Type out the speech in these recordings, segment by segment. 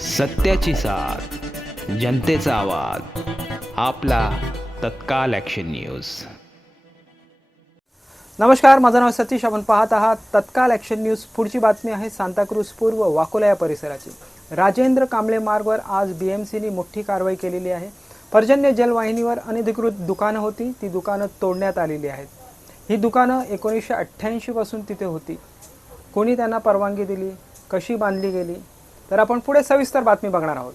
सत्याची साथ, जनतेचा आवाज, आपला तत्काल ॲक्शन न्यूज. नमस्कार, माझं नाव सतीश. आपण पाहत आहात तत्काल ॲक्शन न्यूज. पुढची बातमी आहे सांताक्रूज पूर्व वाकोला या परिसराची. राजेंद्र कांबळे मार्गवर आज BMCने मोठी कारवाई केलेली आहे. पर्जन्य जलवाहिनीवर अनधिकृत दुकानं होती, ती दुकानं तोडण्यात आलेली आहेत. ही दुकानं 1988 पासून तिथे होती. कोणी त्यांना परवानगी दिली, कशी बांधली गेली, तर आपण पुढे सविस्तर बातमी बघणार आहोत.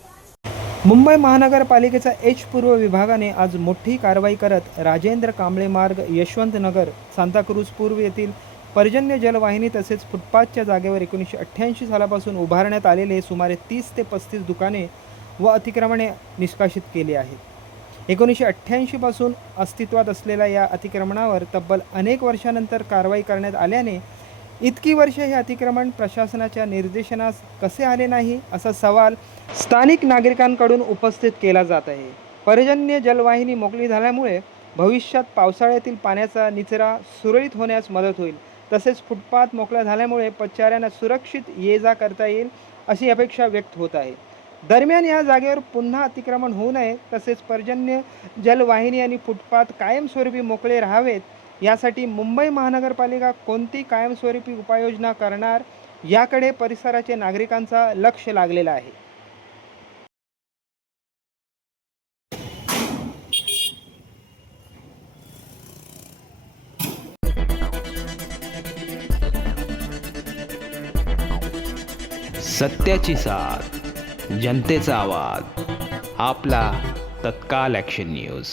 मुंबई महानगरपालिकेचा H पूर्व विभागाने आज मोठी कारवाई करत राजेंद्र कांबळे मार्ग, यशवंत नगर, सांताक्रूज पूर्व येथील पर्जन्य जलवाहिनी तसेच फुटपाथच्या जागेवर 1988 सालापासून उभारण्यात आलेले सुमारे 30 ते 35 दुकाने व अतिक्रमणे निष्कासित केली आहेत. 1988 पासून अस्तित्वात असलेल्या या अतिक्रमणावर तब्बल अनेक वर्षानंतर कारवाई करण्यात आल्याने इतकी वर्षे हे अतिक्रमण प्रशासनाच्या निर्देशनास कसे आले नाही, असा सवाल स्थानिक नागरिकांकडून उपस्थित केला जात आहे. पर्जन्य जलवाहिनी मोकळी झाल्यामुळे भविष्यात पावसाळ्यातील पाण्याचा निचरा सुरळीत होण्यास मदत होईल. तसेच फुटपाथ मोकळा झाल्यामुळे पथचाऱ्यांना सुरक्षित ये-जा करता येईल, अशी अपेक्षा व्यक्त होत आहे. दरम्यान या जागेवर पुन्हा अतिक्रमण होऊ नये, तसेच पर्जन्य जलवाहिनी आणि फुटपाथ कायमस्वरूपी मोकळे राहावेत, यासाठी मुंबई महानगरपालिका कोणती कायमस्वरूपी उपाययोजना करणार, याकडे परिसराचे नागरिकांचा लक्ष लागलेला आहे. सत्याची साथ, जनतेचा आवाज, आपला तत्काल ॲक्शन न्यूज.